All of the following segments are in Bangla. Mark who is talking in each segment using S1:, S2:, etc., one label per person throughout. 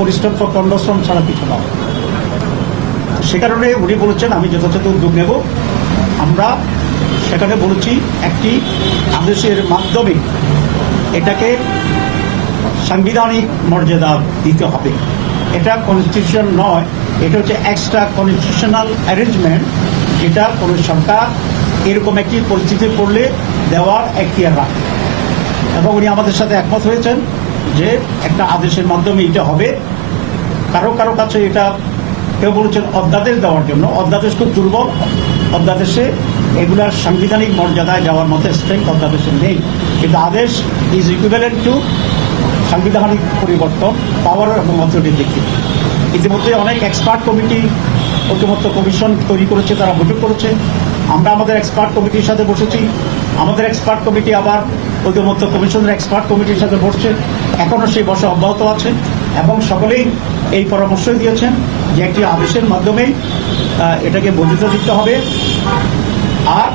S1: পরিশ্রম ফর কর্মশ্রম ছাড়া কিছু নয়। সে কারণে উনি বলেছেন, আমি যথাযথ উদ্যোগ নেব। আমরা সেখানে বলেছি, একটি আদেশের মাধ্যমে এটাকে সাংবিধানিক মর্যাদা দিতে হবে। এটা কনস্টিটিউশন নয়, এটা হচ্ছে এক্সট্রা কনস্টিটিউশনাল অ্যারেঞ্জমেন্ট যেটা কোনো সরকার এরকম একটি পরিস্থিতি পড়লে দেওয়ার এখতিয়ার রাখে। এবং উনি আমাদের সাথে একমত হয়েছেন। যে একটা আদেশের মাধ্যমে এটা হবে। কারও কারও কাছে এটা কেউ বলেছেন অধ্যাদেশ দেওয়ার জন্য। অধ্যাদেশ খুব দুর্বল। অধ্যাদেশে এগুলার সাংবিধানিক মর্যাদায় যাওয়ার মতো স্ট্রেংথ অধ্যাদেশে নেই। কিন্তু আদেশ ইজ ইকুইভ্যালেন্ট টু সাংবিধানিক পরিবর্তন পাওয়ার এবং অথরিটির দিক থেকে ইতিমধ্যে অনেক এক্সপার্ট কমিটি ঐক্যমত্য কমিশন তৈরি করেছে, তারা বৈঠক করেছে। আমরা আমাদের এক্সপার্ট কমিটির সাথে বসেছি। আমাদের এক্সপার্ট কমিটি আবার ঐক্যমত্য কমিশনের এক্সপার্ট কমিটির সাথে বসছে। এখনও সেই বসে অব্যাহত আছে এবং সকলেই এই পরামর্শই দিয়েছেন যে একটি আদেশের মাধ্যমেই এটাকে বর্ধিত দিতে হবে। আর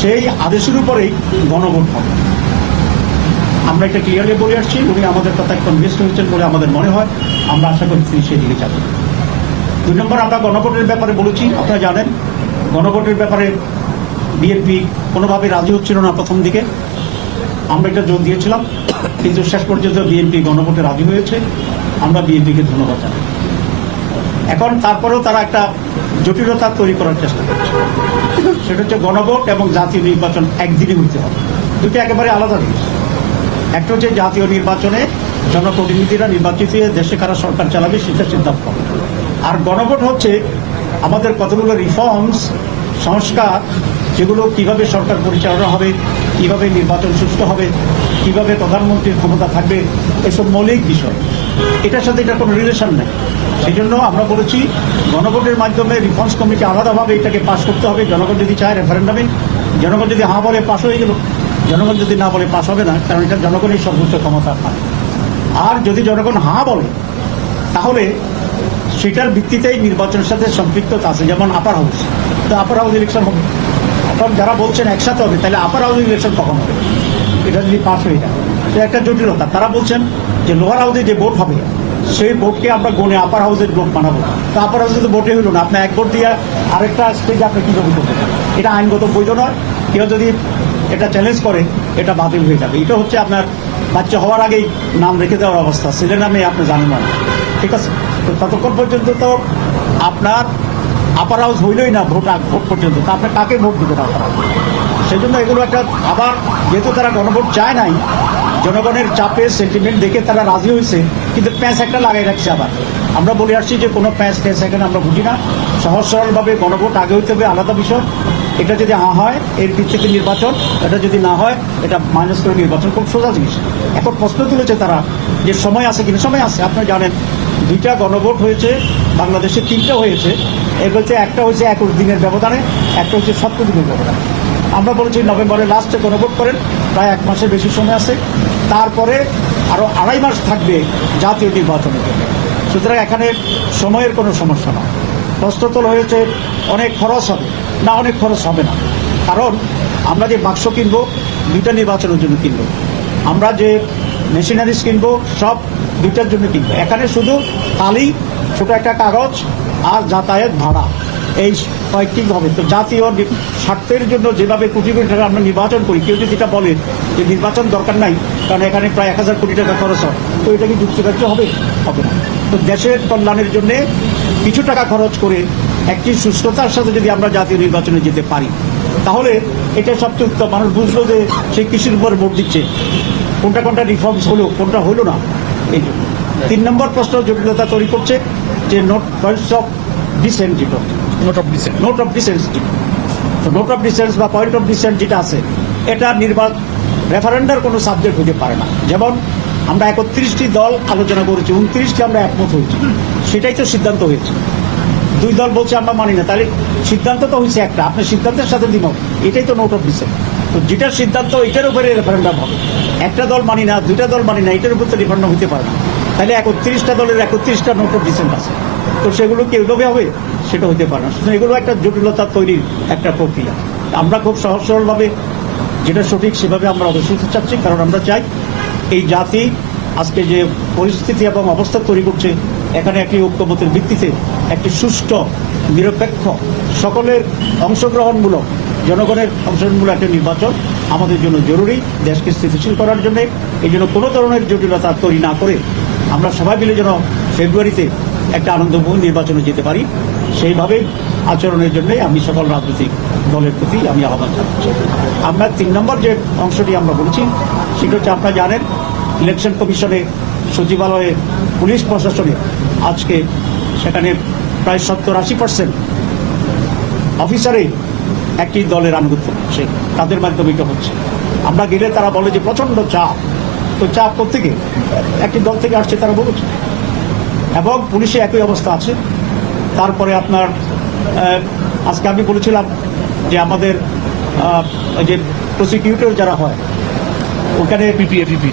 S1: সেই আদেশের উপরেই গণভোট হবে। আমরা এটা ক্লিয়ারলি বলে আসছি, উনি আমাদের কথায় কনভিন্সড হয়েছেন বলে আমাদের মনে হয়। আমরা আশা করি তিনি সেই দিকে যাবেন। দুই নম্বর, আমরা গণভোটের ব্যাপারে বলেছি, আপনারা জানেন, গণভোটের ব্যাপারে বিএনপি কোনোভাবে রাজি হচ্ছিল না প্রথম দিকে। আমরা এটা জোর দিয়েছিলাম। কিন্তু শেষ পর্যন্ত বিএনপি গণভোটে রাজি হয়েছে। আমরা বিএনপিকে ধন্যবাদ জানাই। এখন তারপরেও তারা একটা জটিলতা তৈরি করার চেষ্টা করছে। সেটা হচ্ছে গণভোট এবং জাতীয় নির্বাচন একদিনে হইতে হবে। দুটো একেবারে আলাদা জিনিস। একটা হচ্ছে জাতীয় নির্বাচনে জনপ্রতিনিধিরা নির্বাচিত হয়ে দেশে কারা সরকার চালাবে, সেটা সিদ্ধান্ত আর গণভোট হচ্ছে আমাদের কতগুলো রিফর্মস সংস্কার যেগুলো কীভাবে সরকার পরিচালনা হবে, কীভাবে নির্বাচন সুস্থ হবে, কীভাবে প্রধানমন্ত্রীর ক্ষমতা থাকবে, এসব মৌলিক বিষয়। এটার সাথে এটা কোনো রিলেশন নেই। সেই জন্য আমরা বলেছি, গণভোটের মাধ্যমে রিফর্মস কমিটি আলাদাভাবে এটাকে পাশ করতে হবে। জনগণ যদি চায় রেফারেন্ডামে জনগণ যদি হ্যাঁ বলে পাশ হয়ে গেল, জনগণ যদি না বলে পাশ হবে না, কারণ এটা জনগণের সর্বোচ্চ ক্ষমতা পায় আর যদি জনগণ হ্যাঁ বলে, তাহলে সেটার ভিত্তিতেই নির্বাচনের সাথে সম্পৃক্ততা আছে, যেমন আপার হাউস তো আপার হাউস ইলেকশন হবে। এখন যারা বলছেন একসাথে হবে, তাহলে আপার হাউস ইলেকশন কখন হবে? এটা যদি পাস হয়ে যায় একটা জটিলতা। তারা বলছেন যে লোয়ার হাউসে যে ভোট হবে, সেই ভোটকে আমরা গণে আপার হাউসের ভোট বানাবো। তো আপার হাউসে তো ভোটে হইল না। আপনি এক ভোট দিয়ে আরেকটা স্টেজে আপনি কীভাবে করবেন? এটা আইনগত বৈধ নয়। কেউ যদি এটা চ্যালেঞ্জ করে, এটা বাতিল হয়ে যাবে। এটা হচ্ছে আপনার বাচ্চা হওয়ার আগেই নাম রেখে দেওয়ার অবস্থা। ছেলে নামে আপনি জানেন না। ঠিক আছে? তো ততক্ষণ পর্যন্ত তো আপনার আপার হাউস হইলই না ভোট ভোট পর্যন্ত। তা আপনি কাকে ভোট দিবেন আপার সেই জন্য এগুলো একটা আবার যেহেতু তারা গণভোট চায় নাই, জনগণের চাপে সেন্টিমেন্ট দেখে তারা রাজি হয়েছে কিন্তু প্যাঁচ একটা লাগাই রাখছে আবার। আমরা বলে আসছি যে কোনো প্যাঁচ ট্যাঁচ এখানে আমরা বুঝি না। সহজ সরলভাবে গণভোট আগে হইতে হবে, আলাদা বিষয়। এটা যদি হা হয়, এর ভিত্তিতে নির্বাচন। এটা যদি না হয়, এটা মাইনাস করে নির্বাচন। খুব সোজা জিনিস। এখন প্রশ্ন তুলেছে তারা যে সময় আছে কিনা? সময় আছে আপনারা জানেন। দুইটা গণভোট হয়েছে, বাংলাদেশে তিনটা হয়েছে। এর বলছে একটা হয়েছে একুশ দিনের ব্যবধানে, একটা হচ্ছে সত্তর দিনের ব্যবধানে। আমরা বলেছি নভেম্বরের লাস্টে গণভোট করেন, প্রায় এক মাসের বেশি সময় আছে। তারপরে আরও আড়াই মাস থাকবে জাতীয় নির্বাচনের জন্য। সুতরাং এখানে সময়ের কোনো সমস্যা না প্রশ্ন তোলা হয়েছে, অনেক খরচ হবে। না, অনেক খরচ হবে না। কারণ আমরা যে বাক্স কিনবো, দুইটা নির্বাচনের জন্য কিনবো। আমরা যে মেশিনারিজ কিনবো, সব দুইটার জন্য কিনবো। এখানে শুধু খালি ছোট একটা কাগজ আর যাতায়াত ভাড়া। এই কয়েকটি হবে। তো জাতীয় স্বার্থের জন্য যেভাবে কোটি কোটি টাকা আমরা নির্বাচন করি, কেউ যদি এটা বলে যে নির্বাচন দরকার নাই, কারণ এখানে প্রায় এক হাজার কোটি টাকা খরচ হয়, তো এটা কি যুক্তিগ্রাহ্য হবে? হবে না। তো দেশের কল্যাণের জন্য কিছু টাকা খরচ করে একটি সুস্থতার সাথে যদি আমরা জাতীয় নির্বাচনে যেতে পারি, তাহলে এটা সবচেয়ে উত্তম। মানুষ বুঝলো যে সে কৃষির উপর ভোট দিচ্ছে। কোনটা কোনটা রিফর্মস হলো কোনটা হলো না? এই জন্য তিন নম্বর প্রশ্ন জটিলতা তৈরি করছে যে নোট পয়েন্টস অফ ডিসেন্ট যেটা
S2: note of dissent
S1: note of dissent তো নোট অফ ডিসেন্স বা পয়েন্ট অফ ডিসেন্ট যেটা আছে এটা নির্বাচন রেফারেন্ডার কোনো সাবজেক্ট হতে পারে না। যেমন আমরা একত্রিশটি দল আলোচনা করেছি উনত্রিশটি আমরা একমত হয়েছি। সেটাই তো সিদ্ধান্ত হয়েছে। দুই দল বলছে আমরা মানি না। তাহলে সিদ্ধান্ত তো হয়েছে একটা আপনার সিদ্ধান্তের সাথে দ্বিমত। এটাই তো নোট অফ ডিসেন্ট তো যেটার সিদ্ধান্ত, এটার উপরে রেফারেন্ডাম হবে। একটা দল মানি না, দুটা দল মানি না, এটার উপর তো রেফারেন্ডাম হতে পারে না। তাহলে একত্রিশটা দলের একত্রিশটা নোট অফ ডিসেন্ট আছে। তো সেগুলো কি ওইভাবে হবে? সেটা হতে পারে না। সুতরাং এগুলো একটা জটিলতা তৈরির একটা প্রক্রিয়া। আমরা খুব সহজ সরলভাবে যেটা সঠিক সেভাবে আমরা অবশ্যই চাচ্ছি কারণ আমরা চাই এই জাতি আজকে যে পরিস্থিতি এবং অবস্থা তৈরি করছে, এখানে একটি ঐক্যমতের ভিত্তিতে একটি সুষ্ঠু, নিরপেক্ষ, সকলের অংশগ্রহণমূলক জনগণের অংশগ্রহণমূলক একটা নির্বাচন আমাদের জন্য জরুরি, দেশকে স্থিতিশীল করার জন্য। এই জন্য কোনো ধরনের জটিলতা তৈরি না করে আমরা সবাই মিলে যেন ফেব্রুয়ারিতে একটা আনন্দময় নির্বাচনে যেতে পারি। সেইভাবে আচরণের জন্য আমি সকল রাজনৈতিক দলের প্রতি আমি আহ্বান জানাচ্ছি। আমরা তিন নম্বর যে অংশটি আমরা বলছি, সেটা হচ্ছে আপনারা জানেন, ইলেকশন কমিশনে সচিবালয়ে পুলিশ প্রশাসনে আজকে সেখানে প্রায় সত্তর আশি পার্সেন্ট অফিসারে একটি দলের আনুগত্য হচ্ছে তাদের মাধ্যমে এটা হচ্ছে। আমরা গেলে তারা বলে যে প্রচণ্ড চাপ। তো চাপ থেকে একটি দল থেকে আসছে তারা বলেছে। এবং পুলিশে একই অবস্থা আছে। তারপরে আপনার আজকে আমি বলেছিলাম যে আমাদের যে প্রসিকিউটর যারা হয় ওখানে
S2: পিপিএফিপি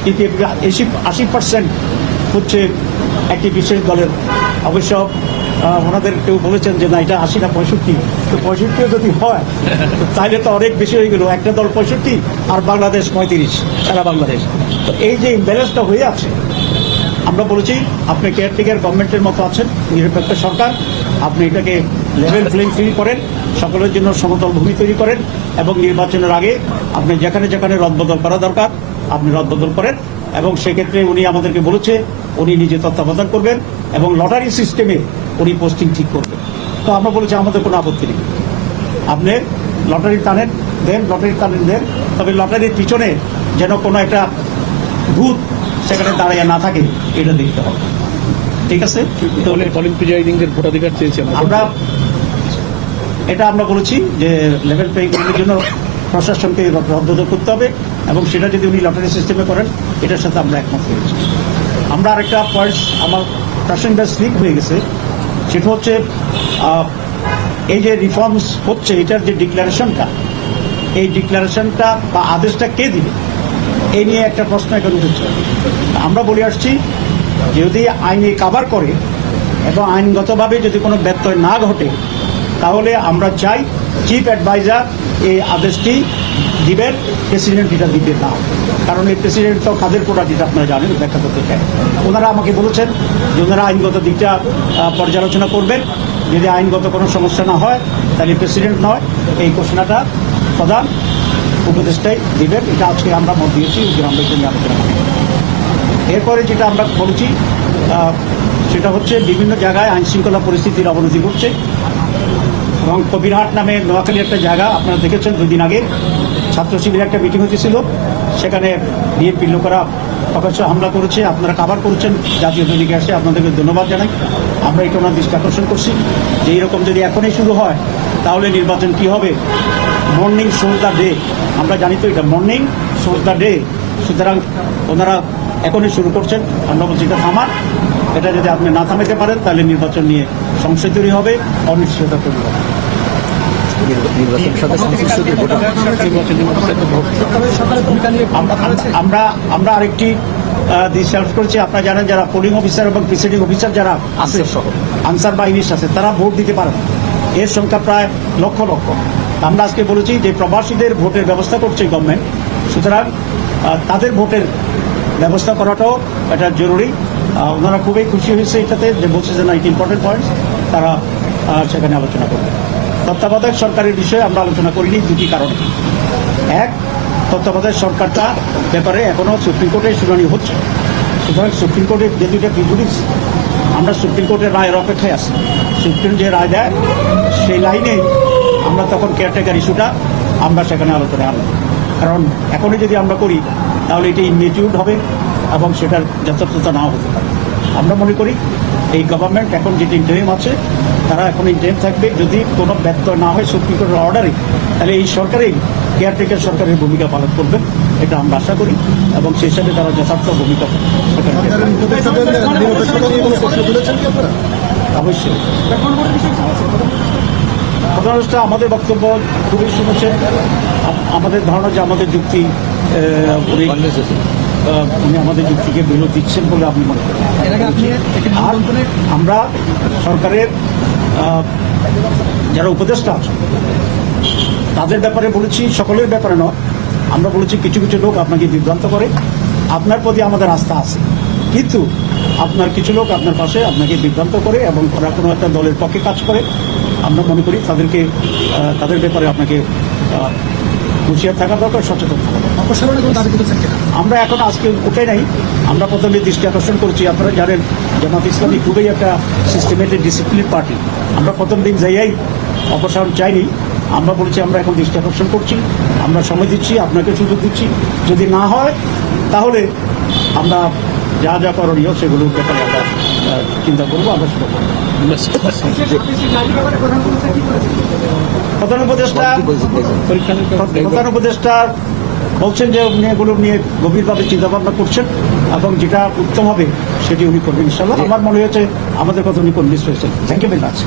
S1: আশি আশি পার্সেন্ট হচ্ছে একটি বিশেষ দলের। অবশ্য ওনাদের কেউ বলেছেন যে না, এটা আশি না পঁয়ষট্টি। তো পঁয়ষট্টিও যদি হয় তাহলে তো অনেক বেশি হয়ে গেল। একটা দল পঁয়ষট্টি আর বাংলাদেশ পঁয়ত্রিশ, সারা বাংলাদেশ। তো এই যে ইমব্যালেন্সটা হয়ে আছে, আমরা বলেছি, আপনি কেয়ারটেকার গভর্নমেন্টের মতো আছেন, নিরপেক্ষ সরকার, আপনি এটাকে লেভেল প্লেইং ফিল্ড করেন, সকলের জন্য সমতল ভূমি তৈরি করেন, এবং নির্বাচনের আগে আপনি যেখানে যেখানে রদবদল করা দরকার, আপনি রদবদল করেন। এবং সেক্ষেত্রে উনি আমাদেরকে বলেছে উনি নিজে তত্ত্বাবধান করবেন এবং লটারি সিস্টেমে উনি পোস্টিং ঠিক করবেন। তো আমরা বলেছি আমাদের কোনো আপত্তি নেই। আপনি লটারি টানেন দেন লটারি টানেন দেন তবে লটারির পিছনে যেন কোনো একটা ভূত সেখানে দাঁড়িয়ে না থাকে এটা দেখতে হবে। ঠিক আছে? তো
S2: পলিং প্রিজাইডিংদের ভোটাধিকার চেয়েছি
S1: আমরা এটা আমরা বলেছি যে লেভেল প্লে করার জন্য প্রশাসনকে রদ্দ করতে হবে এবং সেটা যদি উনি লটারি সিস্টেমে করেন, এটার সাথে আমরা একমত হয়েছি আমরা আরেকটা পয়েন্ট আমার প্যাসেঞ্জার স্লিপ হয়ে গেছে। সেটা হচ্ছে এই যে রিফর্মস হচ্ছে, এটার যে ডিক্লারেশনটা এই ডিক্লারেশনটা বা আদেশটা কে দিবে? এই নিয়ে একটা প্রশ্ন এখানে উঠেছে। আমরা বলে আসছি, যদি আইনে কাভার করে এবং আইনগতভাবে যদি কোনো ব্যত্যয় না ঘটে, তাহলে আমরা চাই চিফ অ্যাডভাইজার এই আদেশটি দিবেন প্রেসিডেন্ট এটা দিবে না। কারণ এই প্রেসিডেন্ট তো কাদের প্রোডাক্ট আপনারা জানেন, ব্যাখ্যা করতে চাই। ওনারা আমাকে বলেছেন যে ওনারা আইনগত দিকটা পর্যালোচনা করবেন। যদি আইনগত কোনো সমস্যা না হয়, তাহলে প্রেসিডেন্ট নয়। এই ঘোষণাটা প্রধান উপদেষ্টাই দিবেন। এটা আজকে আমরা মত দিয়েছি গ্রামের জন্য আলোচনা। এরপরে যেটা আমরা বলেছি সেটা হচ্ছে বিভিন্ন জায়গায় আইনশৃঙ্খলা পরিস্থিতির অবনতি ঘটছে। এবং কবিরহাট নামে নোয়াখালী একটা জায়গা আপনারা দেখেছেন, দুদিন আগে ছাত্র শিবিরের একটা মিটিং হয়েছিল সেখানে বিএনপির লোকেরা প্রকাশ্য হামলা করেছে, আপনারা কাভার করেছেন, জাতীয় দৈনিকে আসে আপনাদেরকে ধন্যবাদ জানাই। আমরা এটা ওনার দৃষ্টি আকর্ষণ করছি যে এইরকম যদি এখনই শুরু হয়, তাহলে নির্বাচন কি হবে? মর্নিং সোজ দ্য ডে আমরা জানি তো এটা মর্নিং সোজ দ্য ডে সুতরাং ওনারা এখনই শুরু করছেন। আমরা বলছি এটা থামার এটা যদি আপনি না থামাতে পারেন তাহলে নির্বাচন নিয়ে সংশয় তৈরি হবে অনিশ্চয়তা তৈরি হবে। আমরা আমরা আমরা আরেকটি দিক করেছি। আপনারা জানেন যারা পোলিং অফিসার এবং প্রিসাইডিং অফিসার যারা আছে। আনসার বাহিনীর সাথে তারা ভোট দিতে পারেন এর সংখ্যা প্রায় লক্ষ লক্ষ। আমরা আজকে বলেছি যে প্রবাসীদের ভোটের ব্যবস্থা করছে গভর্নমেন্ট সুতরাং তাদের ভোটের ব্যবস্থা করাটাও এটা জরুরি। ওনারা খুবই খুশি হয়েছে এটাতে যে বলছে যে না এটা ইম্পর্টেন্ট পয়েন্টস তারা সেখানে আলোচনা করবে। তত্ত্বাবধায়ক সরকারের বিষয়ে আমরা আলোচনা করিনি, দুটি কারণে। এক, তত্ত্বাবধায়ক সরকারটা ব্যাপারে এখনও সুপ্রিম কোর্টে শুনানি হচ্ছে। সুতরাং সুপ্রিম কোর্টের যে দুইটা প্রিজুডিস আমরা সুপ্রিম কোর্টের রায়ের অপেক্ষায় আছি। সুপ্রিম যে রায় দেয়, সেই লাইনে আমরা তখন কেয়ারটেকার ইস্যুটা আমরা সেখানে আলোচনায় আনব। কারণ এখনই যদি আমরা করি, তাহলে এটি ইনমেচিউড হবে। এবং সেটার যথার্থতা নাও হতে পারে। আমরা মনে করি এই গভর্নমেন্ট এখন যেটি ইন্টারিম আছে, তারা এখন ইন্টারিম থাকবে। যদি কোনো ব্যর্থ না হয় সুপ্রিম কোর্টের অর্ডারে তাহলে এই সরকারেই কেয়ারটেকার সরকারের ভূমিকা পালন করবে, এটা আমরা আশা করি। এবং সেই সাথে তারা যথার্থ ভূমিকা অবশ্যই। আমাদের বক্তব্য খুবই শুনেছেন। আমাদের ধারণা যে আমাদের যুক্তি উনি আমাদের যুক্তিকে বিরোধ দিচ্ছেন বলে আপনি মনে করি আর আমরা সরকারের যারা উপদেষ্টা আছেন তাদের ব্যাপারে বলেছি সকলের ব্যাপারে নয়। আমরা বলেছি কিছু কিছু লোক আপনাকে বিভ্রান্ত করে আপনার প্রতি আমাদের আস্থা আছে। কিন্তু আপনার কিছু লোক আপনার পাশে আপনাকে বিভ্রান্ত করে এবং ওরা কোনো একটা দলের পক্ষে কাজ করে। আমরা মনে করি তাদেরকে তাদের ব্যাপারে আপনাকে হুঁশিয়ার থাকা দরকার সচেতন থাকা দরকার।
S3: অপসারণের কোনো দাবি তুলেছেন কিনা?
S1: আমরা এখন আজকে উঠে নাই। আমরা প্রথমে দৃষ্টি আকর্ষণ করছি। আপনারা জানেন জামাত ইসলামী খুবই একটা সিস্টেমেটিক ডিসিপ্লিন পার্টি আমরা প্রথম দিন যাইয়াই অপসারণ চাইনি। আমরা বলছি আমরা এখন দৃষ্টি আকর্ষণ করছি। আমরা সময় দিচ্ছি আপনাকে সুযোগ দিচ্ছি। যদি না হয় তাহলে আমরা যা যা করণীয় সেগুলোর ব্যাপারে আমরা চিন্তা করব আমরা সেটা করব। প্রধান উপদেষ্টা প্রধান উপদেষ্টা বলছেন যে উনি এগুলো নিয়ে গভীরভাবে চিন্তা ভাবনা করছেন এবং যেটা উত্তম হবে সেটি উনি করবেন ইনশাল্লাহ আমার মনে হয়েছে আমাদের কথা উনি কনভিন্স হয়েছেন থ্যাংক ইউ ভেরি মাচ